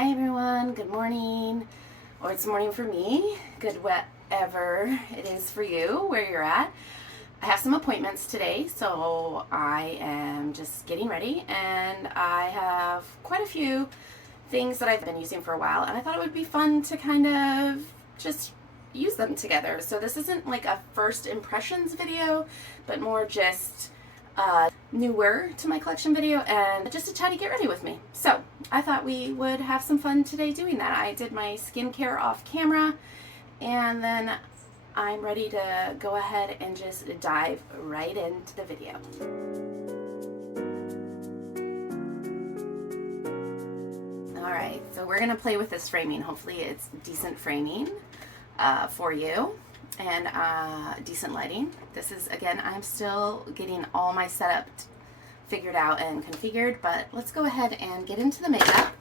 Hi everyone, good morning, or it's morning for me, good whatever it is for you, where you're at. I have some appointments today, so I am just getting ready, and I have quite a few things that I've been using for a while, and I thought it would be fun to kind of just use them together. So this isn't like a first impressions video, but more just newer to my collection video and just a chatty get ready with me. So I thought we would have some fun today doing that. I did my skincare off camera, and then I'm ready to go ahead and just dive right into the video. Alright, so we're gonna play with this framing. Hopefully it's decent framing for you and decent lighting. This is, again, I'm still getting all my setup figured out and configured, but let's go ahead and get into the makeup.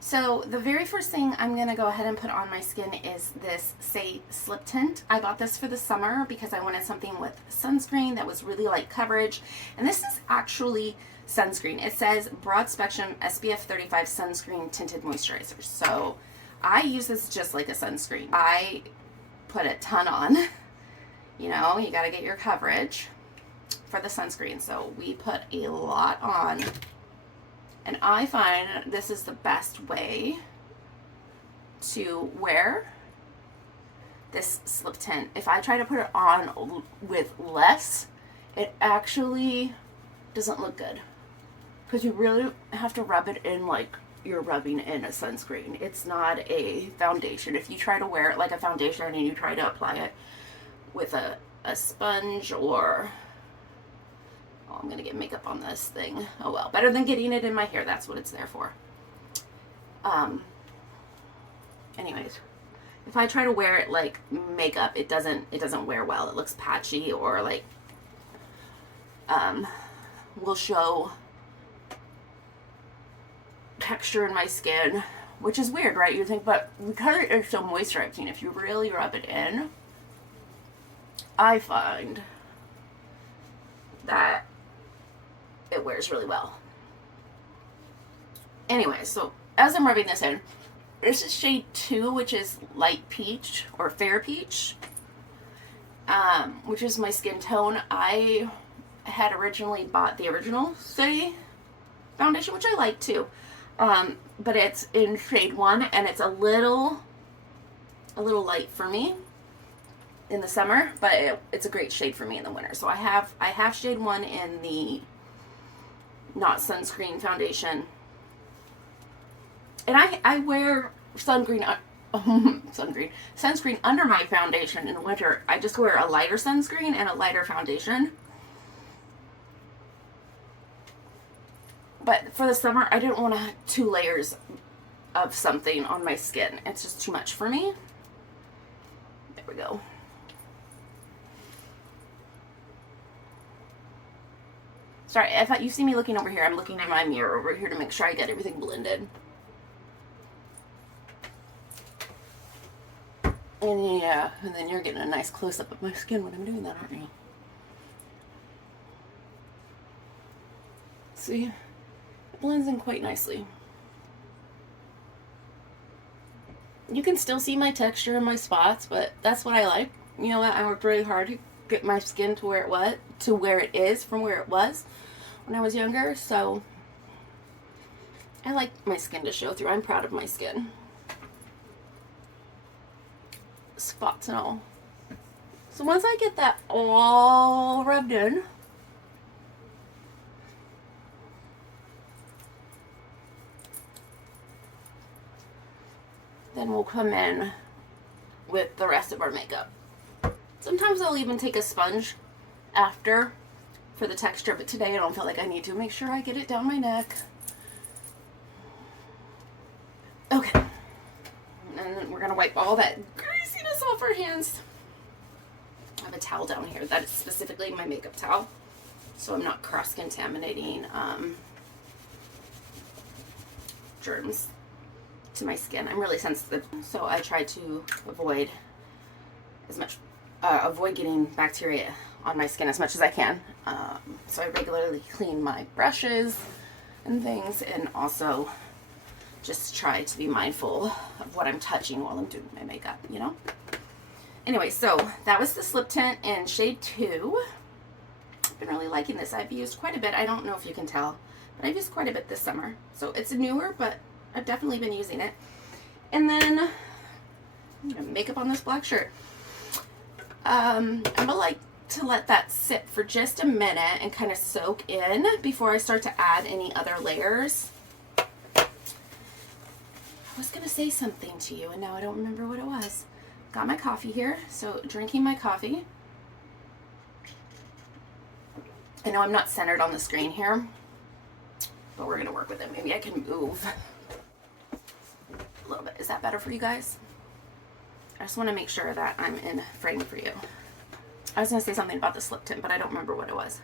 So the very first thing I'm going to go ahead and put on my skin is this Say Slip Tint. I bought this for the summer because I wanted something with sunscreen that was really light coverage, and this is actually sunscreen. It says broad spectrum SPF 35 sunscreen tinted moisturizer. So I use this just like a sunscreen. I put a ton on. You know, you got to get your coverage for the sunscreen. So we put a lot on. And I find this is the best way to wear this slip tint. If I try to put it on with less, it actually doesn't look good. Because you really have to rub it in like you're rubbing in a sunscreen. It's not a foundation. If you try to wear it like a foundation and you try to apply it with a sponge or... Oh, I'm going to get makeup on this thing. Oh well, better than getting it in my hair. That's what it's there for. Anyways, if I try to wear it like makeup, it doesn't wear well. It looks patchy or like will show texture in my skin, which is weird, right? You think, but because it is so moisturizing, if you really rub it in, I find that it wears really well. Anyway, so as I'm rubbing this in, this is shade 2, which is light peach or fair peach, which is my skin tone. I had originally bought the original City foundation, which I like too, but it's in shade 1, and it's a little light for me in the summer, but it's a great shade for me in the winter. So I have shade 1 in the not sunscreen foundation, and I wear sunscreen under my foundation in the winter. I just wear a lighter sunscreen and a lighter foundation. But for the summer, I didn't want 2 layers of something on my skin. It's just too much for me. There we go. Sorry, if you see me looking over here, I'm looking in my mirror over here to make sure I get everything blended. And yeah, and then you're getting a nice close-up of my skin when I'm doing that, aren't you? See? It blends in quite nicely. You can still see my texture and my spots, but that's what I like. You know what? I worked really hard to get my skin to where it is from where it was when I was younger, so I like my skin to show through. I'm proud of my skin. Spots and all. So once I get that all rubbed in, then we'll come in with the rest of our makeup. Sometimes I'll even take a sponge after for the texture, but today I don't feel like I need to. Make sure I get it down my neck. Okay. And then we're going to wipe all that greasiness off our hands. I have a towel down here. That is specifically my makeup towel, so I'm not cross-contaminating germs to my skin. I'm really sensitive, so I try to avoid getting bacteria on my skin as much as I can. So I regularly clean my brushes and things, and also just try to be mindful of what I'm touching while I'm doing my makeup, you know? Anyway, so that was the Slip Tint in shade 2. I've been really liking this. I've used quite a bit. I don't know if you can tell, but I've used quite a bit this summer. So it's newer, but I've definitely been using it. And then I'm gonna makeup on this black shirt. I'm gonna like to let that sit for just a minute and kind of soak in before I start to add any other layers. I was gonna say something to you and now I don't remember what it was. Got my coffee here, so drinking my coffee. I know I'm not centered on the screen here, but we're gonna work with it. Maybe I can move a little bit. Is that better for you guys? I just want to make sure that I'm in frame for you. I was gonna say something about the Slip Tint, but I don't remember what it was.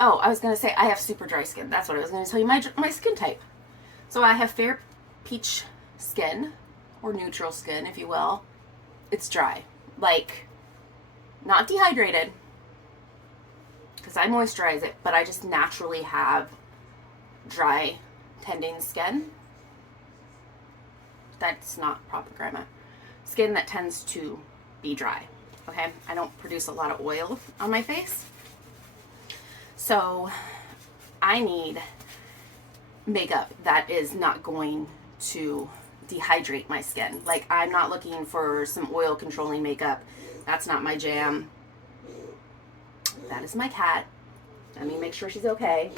Oh, I was gonna say I have super dry skin. That's what I was gonna tell you, my skin type. So I have fair peach skin, or neutral skin, if you will. It's dry, like not dehydrated, because I moisturize it, but I just naturally have dry, tending skin. That's not proper grammar. Skin that tends to be dry, okay? I don't produce a lot of oil on my face. So I need makeup that is not going to dehydrate my skin. Like, I'm not looking for some oil controlling makeup. That's not my jam. That is my cat. Let me make sure she's okay.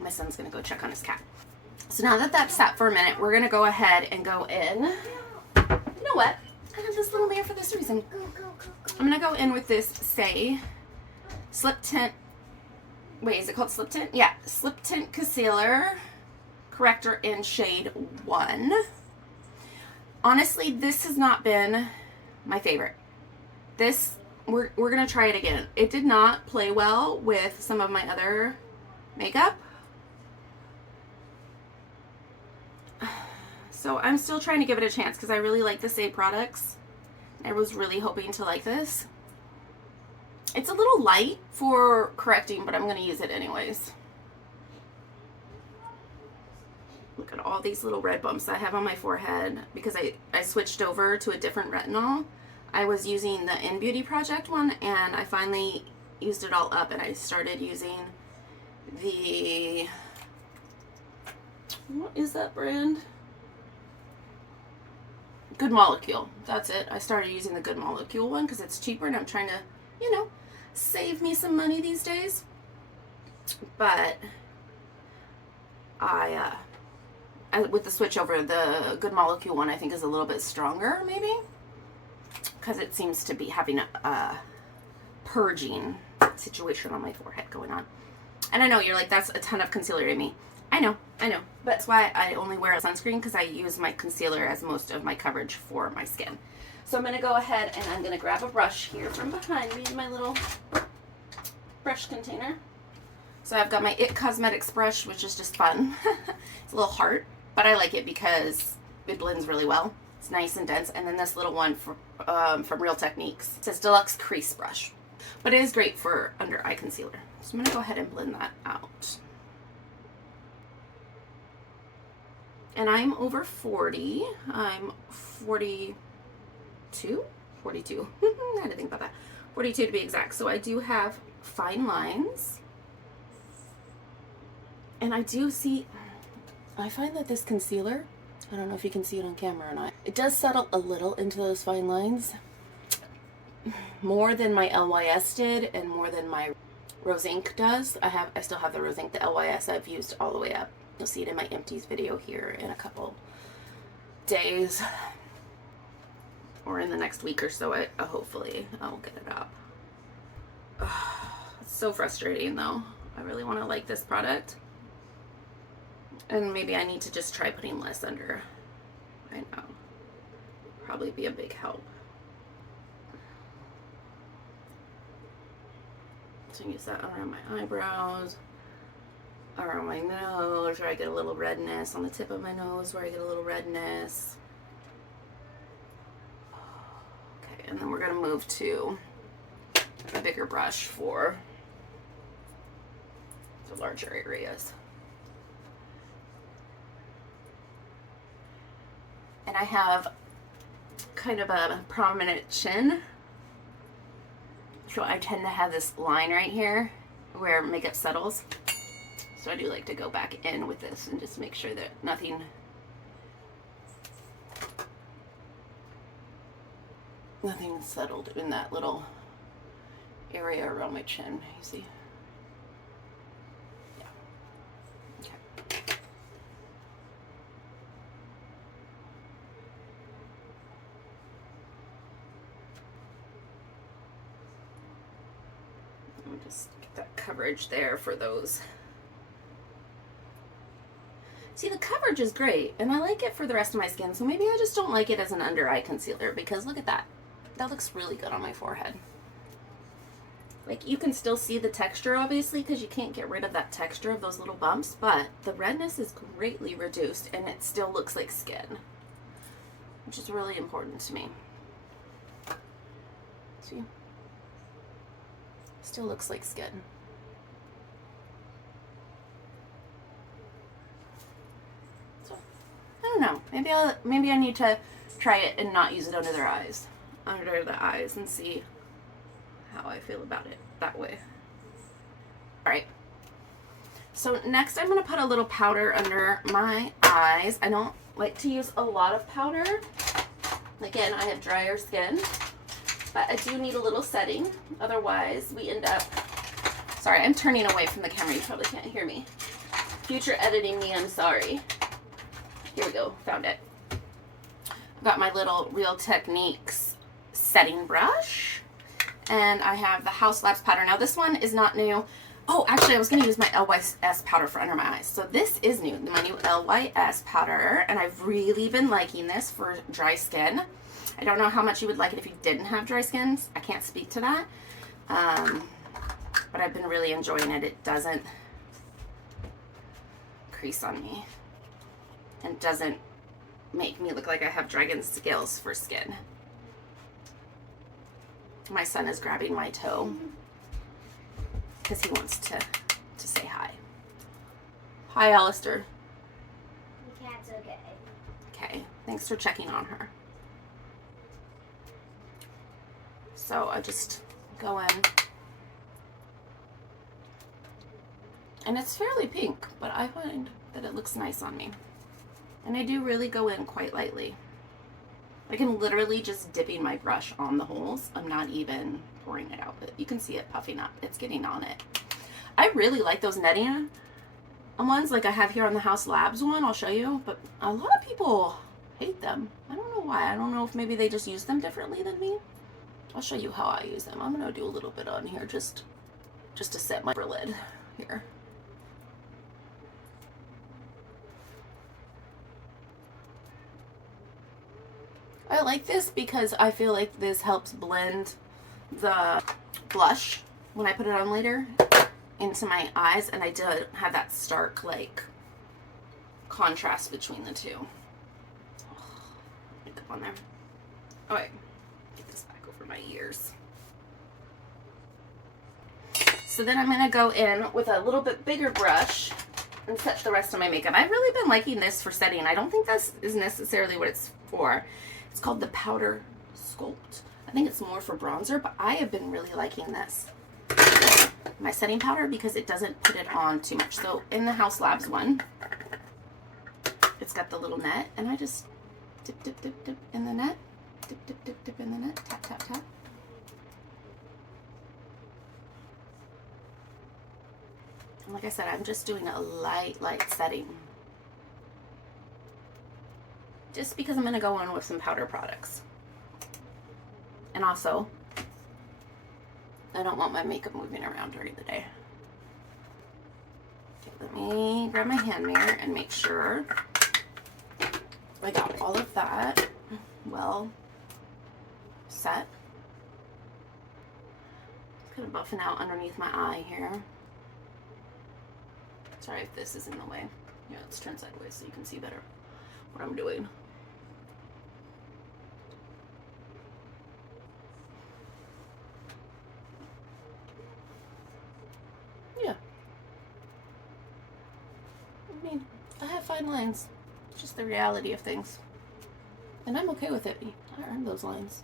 My son's gonna go check on his cat. So now that that's sat for a minute, we're gonna go ahead and go in. You know what? I have this little mirror for this reason. I'm gonna go in with this Say Slip Tint. Wait, is it called Slip Tint? Yeah, Slip Tint Concealer Corrector in shade 1. Honestly, this has not been my favorite. This, we're gonna try it again. It did not play well with some of my other makeup. So I'm still trying to give it a chance because I really like the Say products. I was really hoping to like this. It's a little light for correcting, but I'm going to use it anyways. Look at all these little red bumps I have on my forehead because I switched over to a different retinol. I was using the In Beauty Project one and I finally used it all up and I started using the, what is that brand? Good Molecule. That's it. I started using the Good Molecule one because it's cheaper and I'm trying to, you know, save me some money these days. But I with the switch over, the Good Molecule one I think is a little bit stronger maybe because it seems to be having a purging situation on my forehead going on. And I know you're like, that's a ton of concealer to me. I know. That's why I only wear a sunscreen because I use my concealer as most of my coverage for my skin. So I'm going to go ahead and I'm going to grab a brush here from behind me in my little brush container. So I've got my It Cosmetics brush, which is just fun. It's a little heart, but I like it because it blends really well. It's nice and dense. And then this little one from Real Techniques. It says Deluxe Crease Brush. But it is great for under eye concealer. So I'm going to go ahead and blend that out. And I'm over 40. I'm 42? 42. I had to think about that. 42 to be exact. So I do have fine lines. And I do see, I find that this concealer, I don't know if you can see it on camera or not, it does settle a little into those fine lines. More than my LYS did and more than my Rose Inc does. I still have the Rose Inc. The LYS I've used all the way up. You'll see it in my empties video here in a couple days or in the next week or so. Hopefully I'll get it up. It's so frustrating though. I really want to like this product and maybe I need to just try putting less under. I know, probably be a big help. So use that around my eyebrows, around my nose where I get a little redness, on the tip of my nose where I get a little redness. Okay, and then we're going to move to a bigger brush for the larger areas. And I have kind of a prominent chin, so I tend to have this line right here where makeup settles. So I do like to go back in with this and just make sure that nothing's settled in that little area around my chin. You see? Yeah. Okay. I'll just get that coverage there for those. See, the coverage is great, and I like it for the rest of my skin, so maybe I just don't like it as an under eye concealer, because look at that. That looks really good on my forehead. Like, you can still see the texture, obviously, because you can't get rid of that texture of those little bumps, but the redness is greatly reduced, and it still looks like skin, which is really important to me. See? Still looks like skin. I don't know. Maybe I need to try it and not use it under the eyes, and see how I feel about it that way. All right. So next, I'm gonna put a little powder under my eyes. I don't like to use a lot of powder. Again, I have drier skin, but I do need a little setting. Otherwise, we end up. Sorry, I'm turning away from the camera. You probably can't hear me. Future editing me, I'm sorry. Here we go, found it. I've got my little Real Techniques setting brush, and I have the House Labs powder. Now this one is not new. Oh, actually I was gonna use my LYS powder for under my eyes. So this is new, my new LYS powder, and I've really been liking this for dry skin. I don't know how much you would like it if you didn't have dry skin. I can't speak to that. But I've been really enjoying it. It doesn't crease on me. And doesn't make me look like I have dragon scales for skin. My son is grabbing my toe because he wants to say hi. Hi, Alistair. The cat's okay. Okay, thanks for checking on her. So I just go in. And it's fairly pink, but I find that it looks nice on me. And I do really go in quite lightly. Like, I'm literally just dipping my brush on the holes. I'm not even pouring it out, but you can see it puffing up. It's getting on it. I really like those netting ones, like I have here on the House Labs one. I'll show you, but a lot of people hate them. I don't know why. I don't know if maybe they just use them differently than me. I'll show you how I use them. I'm gonna do a little bit on here just to set my lid here. I like this because I feel like this helps blend the blush when I put it on later into my eyes, and I do have that stark like contrast between the two. Makeup on there. Oh wait, get this back over my ears. So then I'm gonna go in with a little bit bigger brush and set the rest of my makeup. I've really been liking this for setting. I don't think this is necessarily what it's for. It's called the Powder Sculpt. I think it's more for bronzer, but I have been really liking this, my setting powder, because it doesn't put it on too much. So in the House Labs one, it's got the little net, and I just dip, dip, dip, dip in the net. Dip, dip, dip, dip in the net. Tap, tap, tap. And like I said, I'm just doing a light setting. Just because I'm going to go in with some powder products. And also, I don't want my makeup moving around during the day. Okay, let me grab my hand mirror and make sure I got all of that well set. Kind of buffing out underneath my eye here. Sorry if this is in the way. Yeah, let's turn sideways so you can see better what I'm doing. Yeah. I mean, I have fine lines. It's just the reality of things. And I'm okay with it. I earned those lines.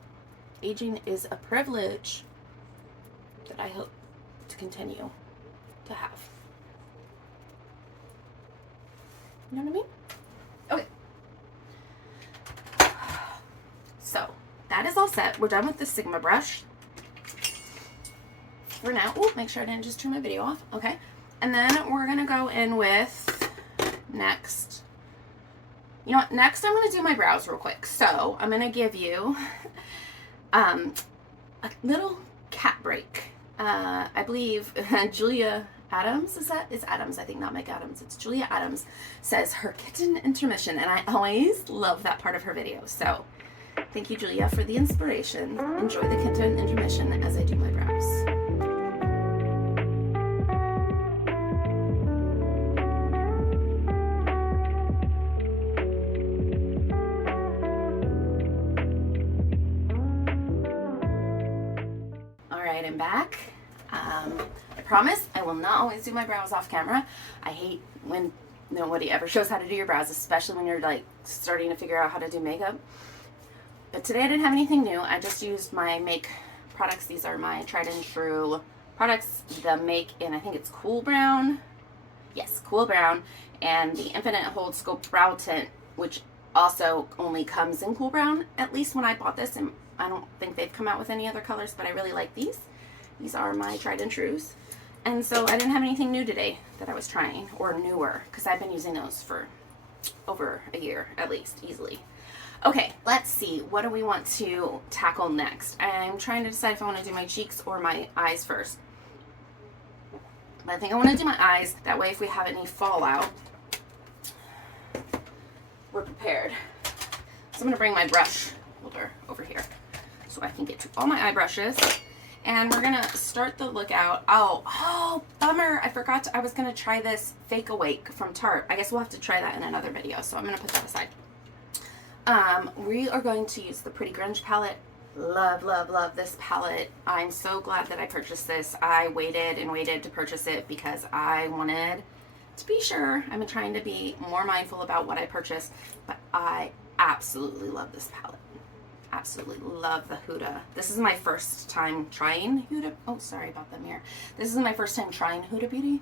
Aging is a privilege that I hope to continue to have. You know what I mean? Okay. So, that is all set. We're done with the Sigma brush. For now. Oh, make sure I didn't just turn my video off. Okay. And then we're going to go in with next. You know what? Next, I'm going to do my brows real quick. So, I'm going to give you a little cat break. I believe Julia Adams, it's Adams, I think, not Mike Adams. It's Julia Adams says her kitten intermission, and I always love that part of her video. So, thank you, Julia, for the inspiration. Enjoy the kitten intermission as I do my brows. Alright, I'm back. I promise I will not always do my brows off camera. I hate when nobody ever shows how to do your brows, especially when you're like starting to figure out how to do makeup. But today I didn't have anything new. I just used my Make products. These are my tried and true products. The Make in, I think it's Cool Brown. Yes, Cool Brown. And the Infinite Hold Scope Brow Tint, which also only comes in Cool Brown. At least when I bought this, and I don't think they've come out with any other colors, but I really like these. These are my tried and trues. And so I didn't have anything new today that I was trying, or newer, because I've been using those for over a year, at least, easily. Okay, let's see. What do we want to tackle next? I'm trying to decide if I want to do my cheeks or my eyes first. But I think I want to do my eyes. That way, if we have any fallout, we're prepared. So I'm going to bring my brush holder over here so I can get to all my eye brushes. And we're going to start the look out. Oh, bummer. I forgot I was going to try this Fake Awake from Tarte. I guess we'll have to try that in another video, so I'm going to put that aside. We are going to use the Pretty Grunge palette. Love, love, love this palette. I'm so glad that I purchased this. I waited and waited to purchase it because I wanted to be sure. I'm trying to be more mindful about what I purchase, but I absolutely love this palette. Absolutely love the Huda. This is my first time trying Huda. Oh, sorry about the mirror. This is my first time trying Huda Beauty.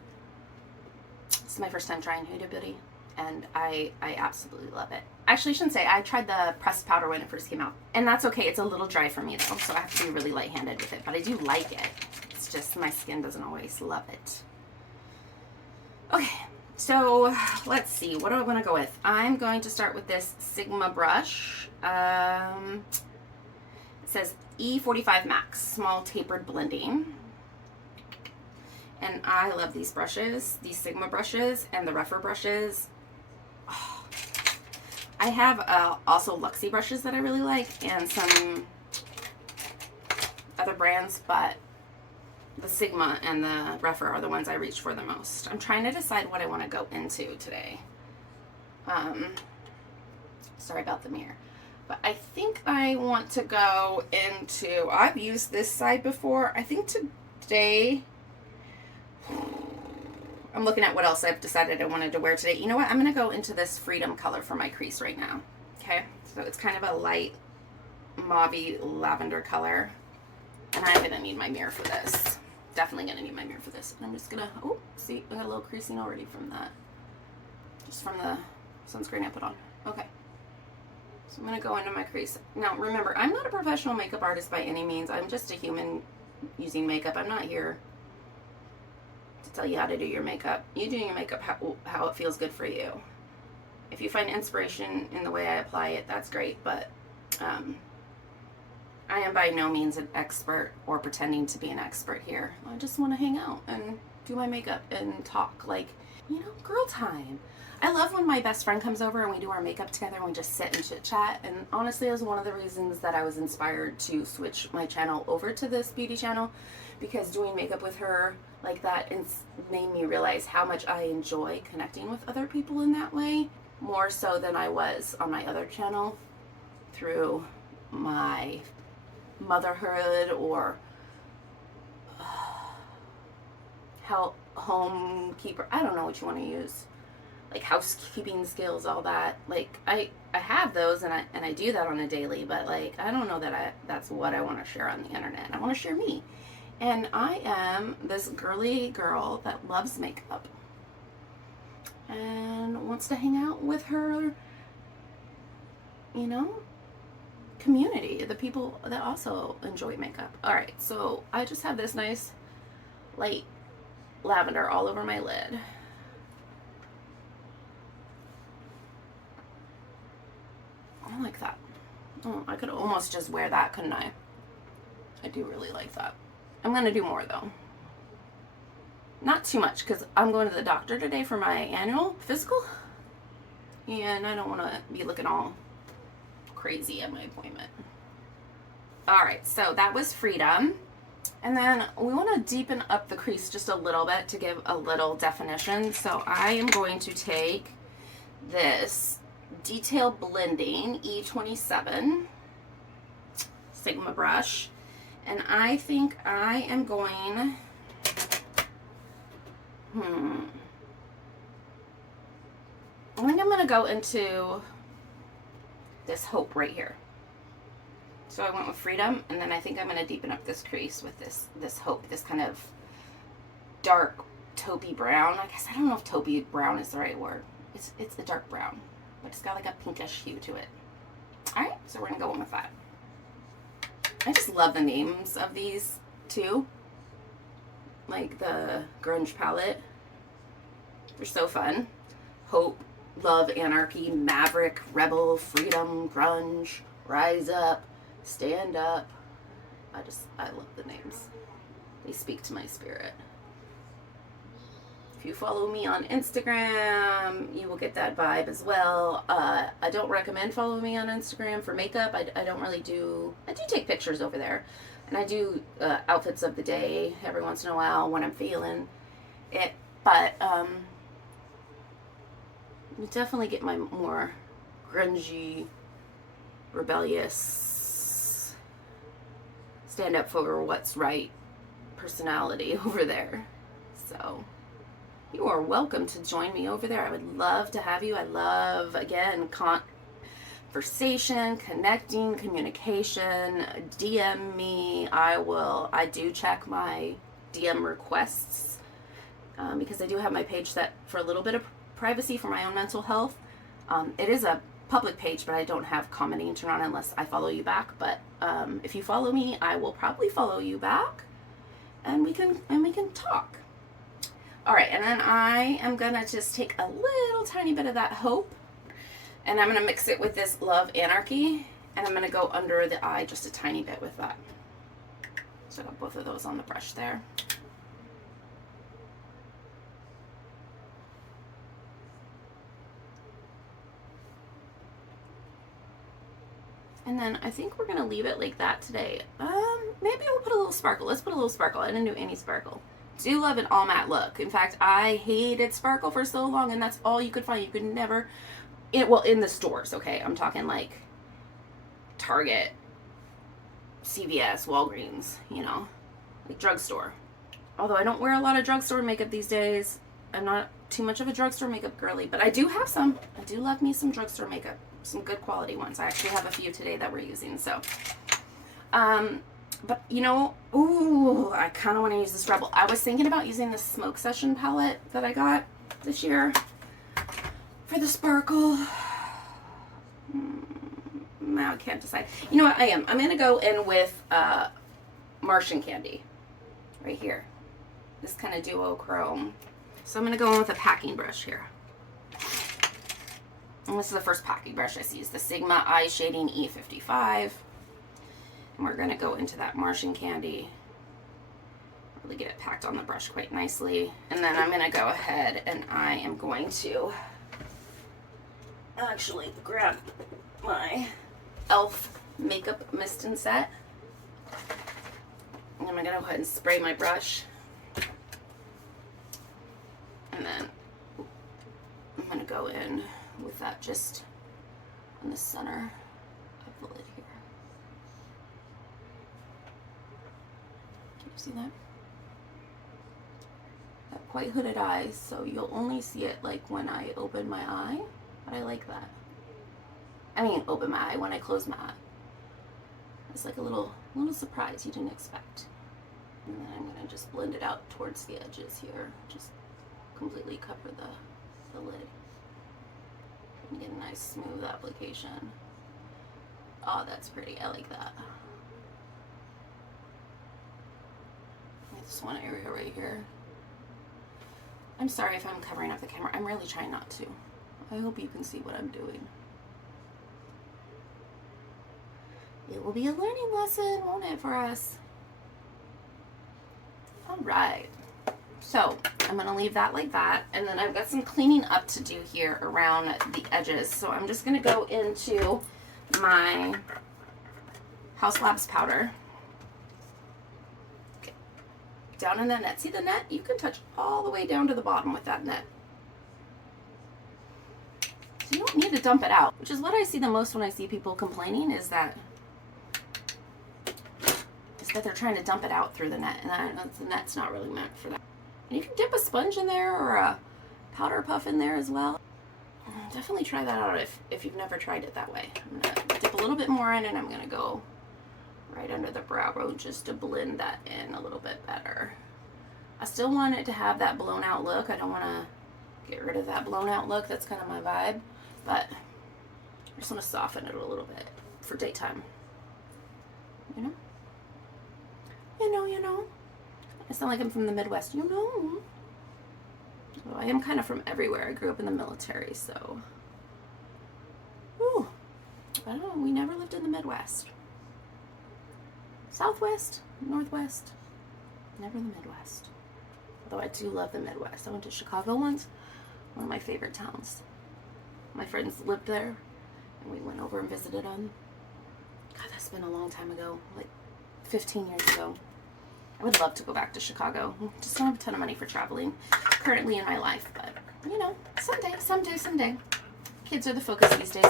This is my first time trying Huda Beauty, and I absolutely love it. Actually, I shouldn't say. I tried the pressed powder when it first came out, and that's okay. It's a little dry for me, though, so I have to be really light-handed with it, but I do like it. It's just my skin doesn't always love it. Okay, so let's see. What do I want to go with? I'm going to start with this Sigma brush. It says E45 Max, small tapered blending. And I love these brushes, these Sigma brushes, and the rougher brushes. Oh. I have also Luxie brushes that I really like, and some other brands, but the Sigma and the rougher are the ones I reach for the most. I'm trying to decide what I want to go into today. Sorry about the mirror. But I think I want to go into, I've used this side before. I think today, I'm looking at what else I've decided I wanted to wear today. You know what? I'm going to go into this Freedom color for my crease right now. Okay? So it's kind of a light mauve-y lavender color. And I'm going to need my mirror for this. Definitely going to need my mirror for this. And I'm just going to, oh, see, I got a little creasing already from that. Just from the sunscreen I put on. Okay. So I'm going to go into my crease. Now, remember, I'm not a professional makeup artist by any means. I'm just a human using makeup. I'm not here to tell you how to do your makeup. You do your makeup how it feels good for you. If you find inspiration in the way I apply it, that's great. But I am by no means an expert or pretending to be an expert here. I just want to hang out and do my makeup and talk like, you know, girl time. I love when my best friend comes over and we do our makeup together and we just sit and chit chat. And honestly, it was one of the reasons that I was inspired to switch my channel over to this beauty channel, because doing makeup with her like that made me realize how much I enjoy connecting with other people in that way, more so than I was on my other channel through my motherhood or home keeper. I don't know what you want to use. like housekeeping skills, all that. Like I have those, and I do that on a daily, but like I don't know that that's what I want to share on the internet. I want to share me. And I am this girly girl that loves makeup and wants to hang out with her, you know, community, the people that also enjoy makeup. All right, so I just have this nice light lavender all over my lid. I like that. Oh, I could almost just wear that, couldn't I? I do really like that. I'm gonna do more though. Not too much, because I'm going to the doctor today for my annual physical, and I don't want to be looking all crazy at my appointment. All right, so that was Freedom. And then we want to deepen up the crease just a little bit to give a little definition. So I am going to take this Detail Blending E27 Sigma brush, and I think I am going, I think I'm going to go into this Hope right here. So I went with Freedom, and then I think I'm going to deepen up this crease with this Hope, this kind of dark taupey brown. I guess I don't know if taupey brown is the right word. It's a dark brown, but it's got like a pinkish hue to it. All right, so we're going to go in with that. I just love the names of these too. Like the grunge palette. They're so fun. Hope, Love, Anarchy, Maverick, Rebel, Freedom, Grunge, Rise Up, Stand Up. I love the names. They speak to my spirit. If you follow me on Instagram, you will get that vibe as well. I don't recommend following me on Instagram for makeup. I don't really do, I do take pictures over there. And I do outfits of the day every once in a while when I'm feeling it. But you definitely get my more grungy, rebellious, stand up for what's right personality over there. So you are welcome to join me over there. I would love to have you. I love, again, conversation, connecting, communication. DM me. I do check my DM requests because I do have my page set for a little bit of privacy for my own mental health. It is a public page, but I don't have commenting turned on unless I follow you back. But if you follow me, I will probably follow you back, and we can talk. All right, and then I am gonna just take a little tiny bit of that Hope, and I'm gonna mix it with this Love, Anarchy, and I'm gonna go under the eye just a tiny bit with that. So I got both of those on the brush there. And then I think we're gonna leave it like that today. Maybe we'll put a little sparkle. Let's put a little sparkle. I didn't do any sparkle. Do love an all matte look. In fact, I hated sparkle for so long, and that's all you could find. You could never, in the stores, okay? I'm talking like Target, CVS, Walgreens, like drugstore. Although I don't wear a lot of drugstore makeup these days. I'm not too much of a drugstore makeup girly, but I do have some. I do love me some drugstore makeup. Some good quality ones. I actually have a few today that we're using, so. But ooh, I kind of want to use this Rebel. I was thinking about using this Smoke Session palette that I got this year for the sparkle. Now I can't decide. You know what? I'm going to go in with Martian Candy right here. This kind of duochrome. So I'm going to go in with a packing brush here. And this is the first packing brush I see. It's the Sigma Eye Shading E55. And we're going to go into that Martian Candy. Really get it packed on the brush quite nicely. And then I'm going to go ahead and I am going to actually grab my e.l.f. Makeup Mist and Set. And I'm going to go ahead and spray my brush. And then I'm going to go in with that just in the center of the lid here. Can you see that? That quite hooded eyes, so you'll only see it like when I open my eye, but I like that. I mean, open my eye when I close my eye. It's like a little surprise you didn't expect. And then I'm gonna just blend it out towards the edges here. Just completely cover the lid. And get a nice smooth application. Oh, that's pretty. I like that. This one area right here. I'm sorry if I'm covering up the camera. I'm really trying not to. I hope you can see what I'm doing. It will be a learning lesson, won't it, for us? All right. So I'm going to leave that like that. And then I've got some cleaning up to do here around the edges. So I'm just going to go into my House Labs powder. Okay. Down in that net. See the net? You can touch all the way down to the bottom with that net. So you don't need to dump it out, which is what I see the most when I see people complaining is that they're trying to dump it out through the net, and the net's not really meant for that. And you can dip a sponge in there or a powder puff in there as well. Definitely try that out if you've never tried it that way. I'm going to dip a little bit more in, and I'm going to go right under the brow bone just to blend that in a little bit better. I still want it to have that blown out look. I don't want to get rid of that blown out look. That's kind of my vibe, but I just want to soften it a little bit for daytime. You know? You know. I sound like I'm from the Midwest, you know. Well, I am kind of from everywhere. I grew up in the military, so. Ooh. I don't know, we never lived in the Midwest. Southwest, Northwest, never the Midwest. Although I do love the Midwest. I went to Chicago once, one of my favorite towns. My friends lived there, and we went over and visited them. God, that's been a long time ago, like 15 years ago. I would love to go back to Chicago. Just don't have a ton of money for traveling currently in my life, but you know, someday. Kids are the focus these days.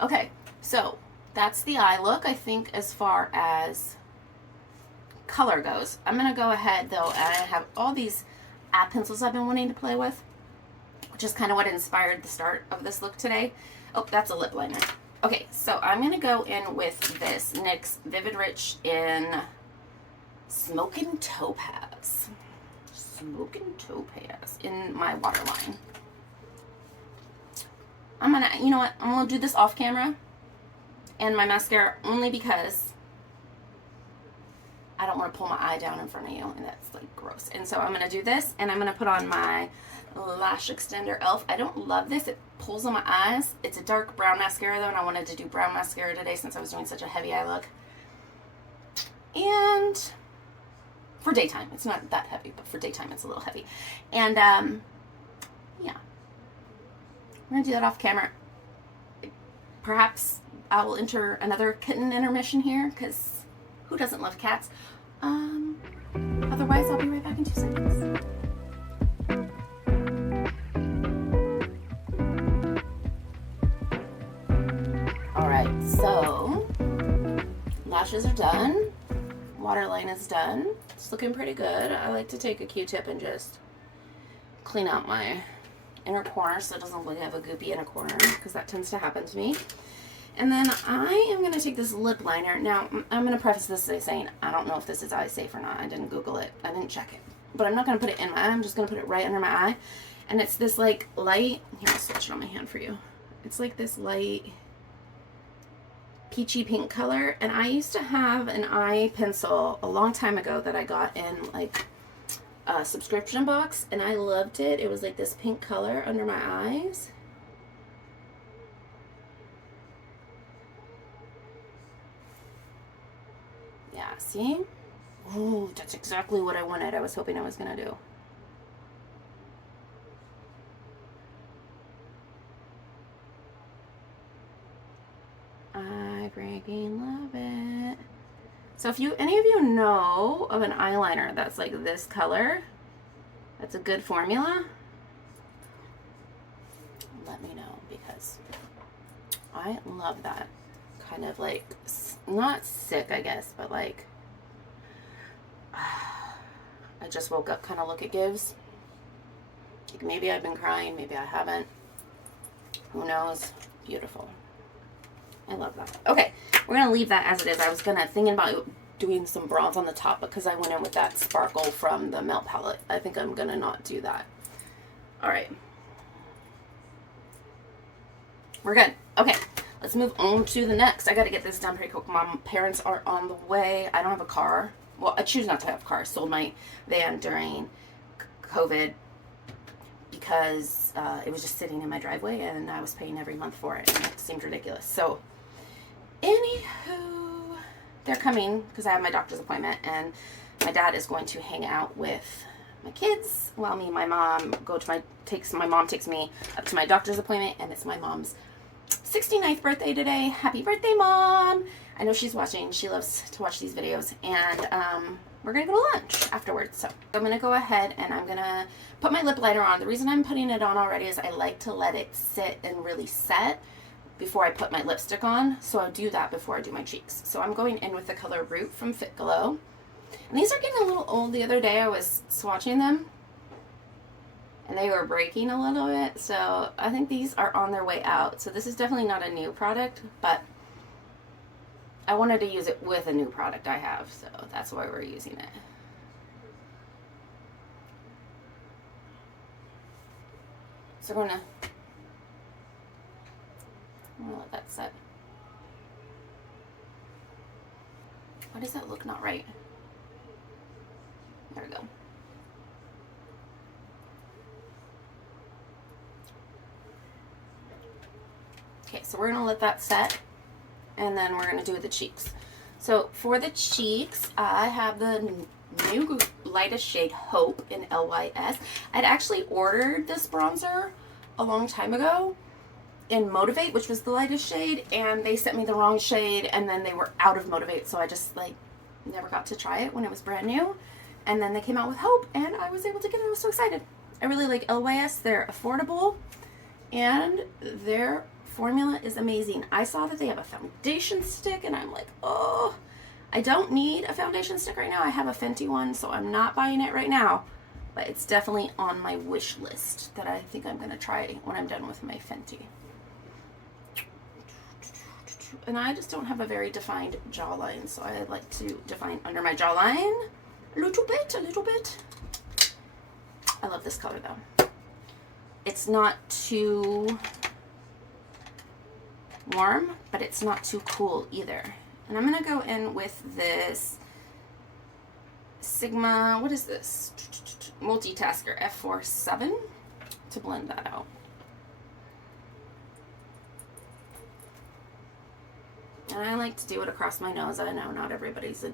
Okay, so that's the eye look, I think, as far as color goes. I'm gonna go ahead though, and I have all these app pencils I've been wanting to play with, which is kind of what inspired the start of this look today. Oh, that's a lip liner. Okay, so I'm gonna go in with this NYX Vivid Rich in Smokin' Topaz. Smokin' Topaz in my waterline. I'm gonna, you know what, I'm gonna do this off camera and my mascara only because I don't want to pull my eye down in front of you, and that's like gross. And so I'm gonna do this, and I'm gonna put on my lash extender e.l.f. I don't love this, it pulls on my eyes. It's a dark brown mascara though, and I wanted to do brown mascara today since I was doing such a heavy eye look. And for daytime, it's not that heavy, but for daytime it's a little heavy. And yeah, we're gonna do that off camera. Perhaps I will enter another kitten intermission here, because who doesn't love cats? Otherwise I'll be right back in 2 seconds. Alright, so lashes are done. Waterline is done. It's looking pretty good. I like to take a Q-tip and just clean out my inner corner so it doesn't look like I have a goopy inner corner, because that tends to happen to me. And then I am going to take this lip liner. Now, I'm going to preface this by saying I don't know if this is eye safe or not. I didn't Google it. I didn't check it. But I'm not going to put it in my eye. I'm just going to put it right under my eye. And it's this like light, here, I'll switch it on my hand for you. It's like this light peachy pink color. And I used to have an eye pencil a long time ago that I got in like a subscription box. And I loved it. It was like this pink color under my eyes. Yeah, see? Ooh, that's exactly what I wanted. I was hoping I was going to do. I freaking love it. So if any of you know of an eyeliner that's like this color, that's a good formula, let me know, because I love that kind of like, not sick I guess, but like I just woke up kind of look it gives. Like maybe I've been crying, maybe I haven't. Who knows? Beautiful. I love that. Okay, we're going to leave that as it is. I was thinking about doing some bronze on the top because I went in with that sparkle from the Melt palette. I think I'm going to not do that. All right. We're good. Okay, let's move on to the next. I got to get this done pretty quick. My parents are on the way. I don't have a car. Well, I choose not to have a car. I sold my van during COVID because it was just sitting in my driveway and I was paying every month for it and it seemed ridiculous. So, anywho, they're coming because I have my doctor's appointment and my dad is going to hang out with my kids while me and my mom my mom takes me up to my doctor's appointment, and it's my mom's 69th birthday today. Happy birthday, Mom! I know she's watching. She loves to watch these videos. And we're going to go to lunch afterwards. So I'm going to go ahead and I'm going to put my lip liner on. The reason I'm putting it on already is I like to let it sit and really set before I put my lipstick on. So I'll do that before I do my cheeks. So I'm going in with the color Root from Fit Glow. And these are getting a little old. The other day I was swatching them and they were breaking a little bit, so I think these are on their way out. So this is definitely not a new product, but I wanted to use it with a new product I have, so that's why we're using it. So I'm gonna let that set. Why does that look not right? There we go. Okay, so we're going to let that set, and then we're going to do the cheeks. So for the cheeks, I have the new lightest shade Hope in LYS. I'd actually ordered this bronzer a long time ago in Motivate, which was the lightest shade, and they sent me the wrong shade, and then they were out of Motivate, so I just never got to try it when it was brand new. And then they came out with Hope, and I was able to get it. I was so excited. I really like LYS. They're affordable, and their formula is amazing. I saw that they have a foundation stick, and I'm like, oh, I don't need a foundation stick right now. I have a Fenty one, so I'm not buying it right now. But it's definitely on my wish list that I think I'm going to try when I'm done with my Fenty. And I just don't have a very defined jawline, so I like to define under my jawline a little bit. I love this color though. It's not too warm, but it's not too cool either. And I'm going to go in with this Sigma, what is this? Multitasker F47 to blend that out. And I like to do it across my nose. I know not everybody's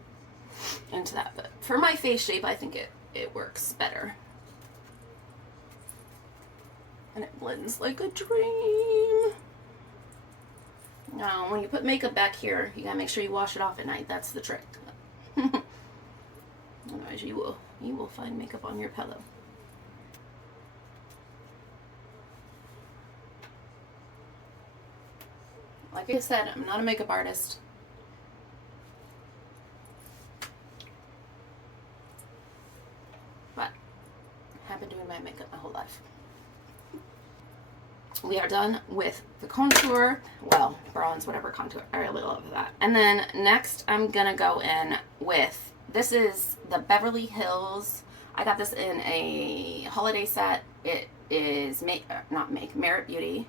into that, but for my face shape, I think it works better. And it blends like a dream. Now, when you put makeup back here, you gotta make sure you wash it off at night. That's the trick. Otherwise, you will find makeup on your pillow. Like I said, I'm not a makeup artist. But I have been doing my makeup my whole life. We are done with the contour, well, bronze, whatever contour, I really love that. And then next I'm gonna go in with, this is the Beverly Hills, I got this in a holiday set. It is Merit Beauty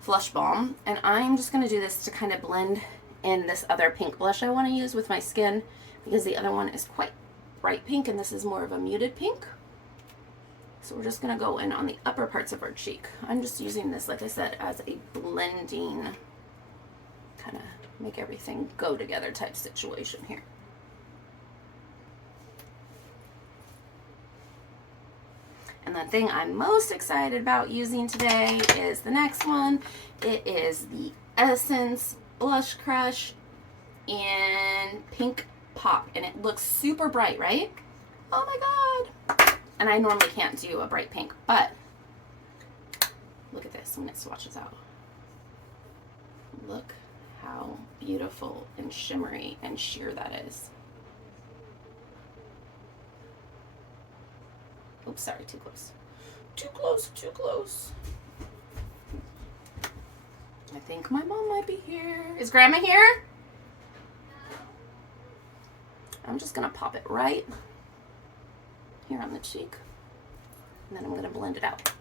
Flush Balm, and I'm just gonna do this to kind of blend in this other pink blush I wanna use with my skin, because the other one is quite bright pink and this is more of a muted pink. So we're just going to go in on the upper parts of our cheek. I'm just using this, like I said, as a blending, kind of make everything go together type situation here. And the thing I'm most excited about using today is the next one. It is the Essence Blush Crush in Pink Pop. And it looks super bright, right? Oh my god! And I normally can't do a bright pink, but look at this when it swatches out. Look how beautiful and shimmery and sheer that is. Oops, sorry, too close. too close, too close. I think my mom might be here. Is Grandma here? I'm just gonna pop it right here on the cheek. And then I'm gonna blend it out.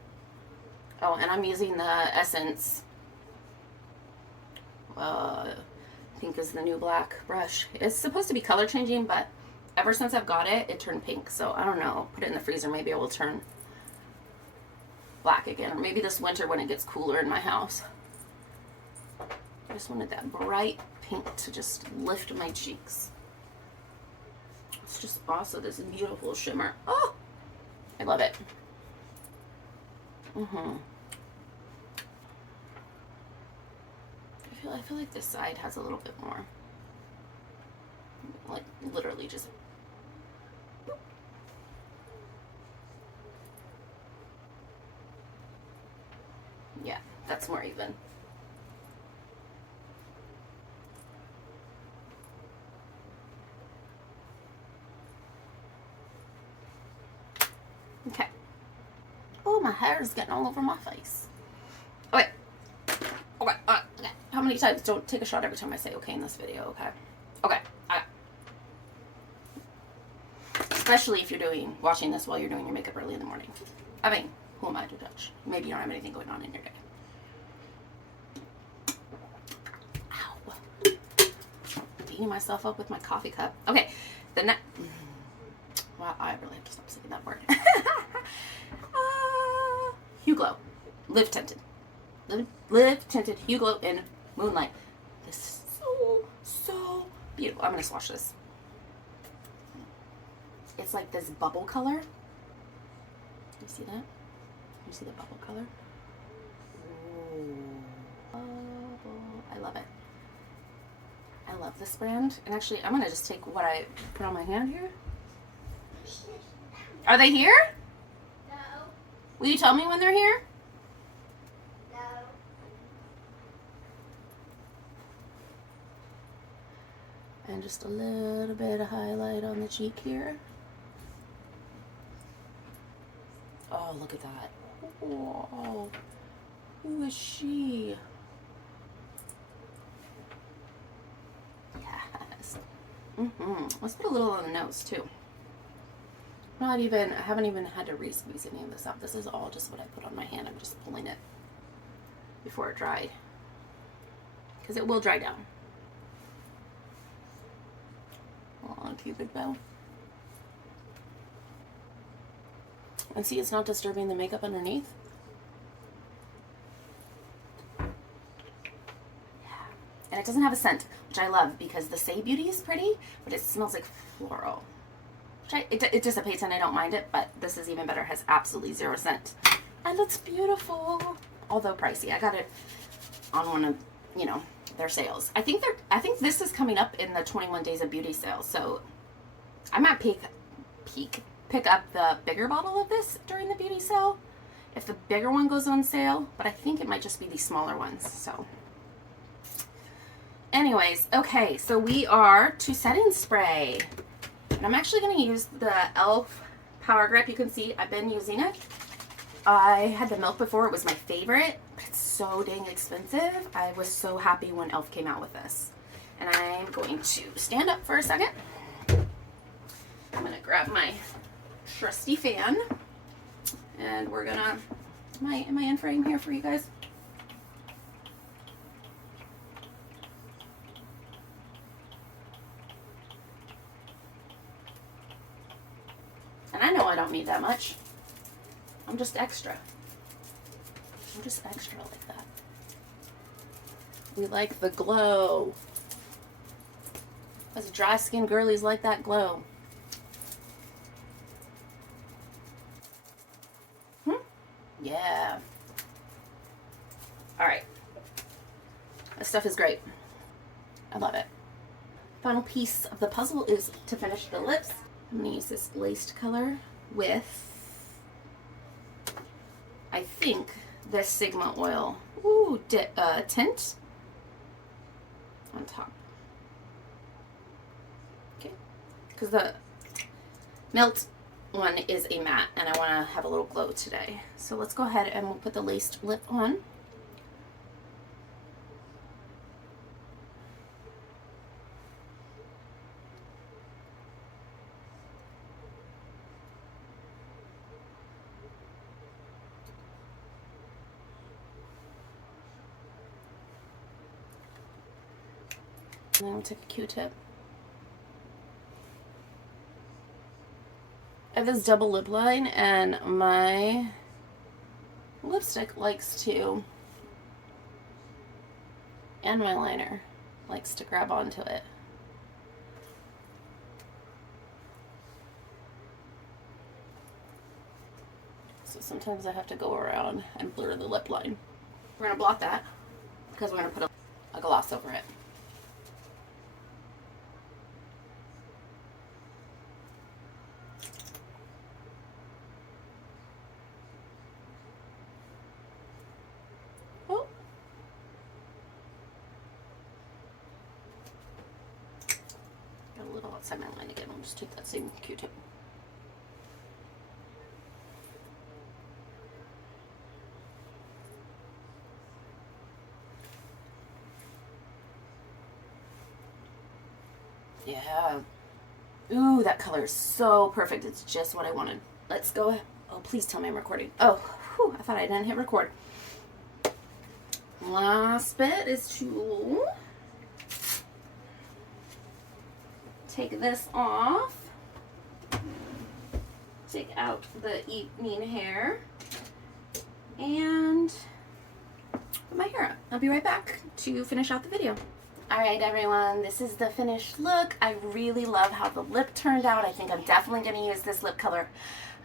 Oh, and I'm using the Essence pink is the new black brush. It's supposed to be color changing, but ever since I've got it, it turned pink. So I don't know. Put it in the freezer. Maybe it will turn black again. Or maybe this winter when it gets cooler in my house. I just wanted that bright pink to just lift my cheeks. It's just also this beautiful shimmer. Oh, I love it. I feel like this side has a little bit more. Like literally just. Yeah, that's more even. Okay. Oh, my hair is getting all over my face. Okay. Okay. Okay. How many times? Don't take a shot every time I say okay in this video, okay? Okay. Especially if you're watching this while you're doing your makeup early in the morning. I mean, who am I to judge? Maybe you don't have anything going on in your day. Ow. Beating myself up with my coffee cup. Okay. Wow, I really have to stop saying that word. Hue Glow. Live Tinted. Live Tinted Hue Glow in Moonlight. This is so beautiful. I'm going to swatch this. It's like this bubble color. You see that? You see the bubble color? Ooh. I love it. I love this brand. And actually, I'm going to just take what I put on my hand here. Are they here? No. Will you tell me when they're here? No. And just a little bit of highlight on the cheek here. Oh, look at that. Oh, who is she? Yes. Let's put a little on the nose too. I haven't even had to re-squeeze any of this out. This is all just what I put on my hand. I'm just pulling it before it dried. Because it will dry down. Oh, Cupid bow. And see, it's not disturbing the makeup underneath. Yeah. And it doesn't have a scent, which I love because the Say Beauty is pretty, but it smells like floral. It dissipates and I don't mind it, but this is even better. It has absolutely 0 scent. And it's beautiful. Although pricey. I got it on one of, their sales. I think this is coming up in the 21 Days of Beauty sale. So I might pick up the bigger bottle of this during the beauty sale if the bigger one goes on sale, but I think it might just be these smaller ones. So anyways, okay, so we are to setting spray. And I'm actually going to use the e.l.f. Power Grip. You can see I've been using it. I had the milk before. It was my favorite, but it's so dang expensive. I was so happy when e.l.f. came out with this. And I'm going to stand up for a second. I'm going to grab my trusty fan. And we're going to... Am I in frame here for you guys? And I know I don't need that much. I'm just extra. I'm just extra like that. We like the glow. Us dry skin girlies like that glow. Yeah. Alright. This stuff is great. I love it. Final piece of the puzzle is to finish the lips. I'm going to use this laced color with, I think, this Sigma oil tint on top. Okay. Because the melt one is a matte, and I want to have a little glow today. So let's go ahead and we'll put the laced lip on. And then we'll take a Q-tip. I have this double lip line, and my lipstick likes to, and my liner likes to grab onto it. So sometimes I have to go around and blur the lip line. We're going to blot that because we're going to put a gloss over it. A little outside my line again. I'll just take that same Q-tip. Yeah. Ooh, that color is so perfect. It's just what I wanted. Let's go. Oh, please tell me I'm recording. Oh, whew, I thought I didn't hit record. Last bit is to take this off, take out the evening hair, and put my hair up. I'll be right back to finish out the video. Alright everyone, this is the finished look. I really love how the lip turned out. I think I'm definitely going to use this lip color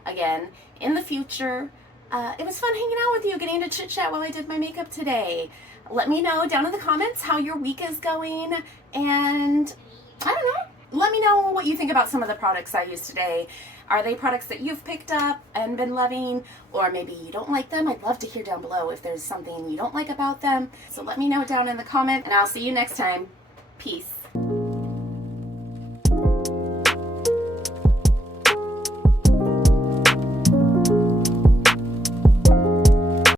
again in the future. It was fun hanging out with you, getting to chit chat while I did my makeup today. Let me know down in the comments how your week is going, and I don't know. Let me know what you think about some of the products I used today. Are they products that you've picked up and been loving, or maybe you don't like them? I'd love to hear down below if there's something you don't like about them. So let me know down in the comment, and I'll see you next time. Peace.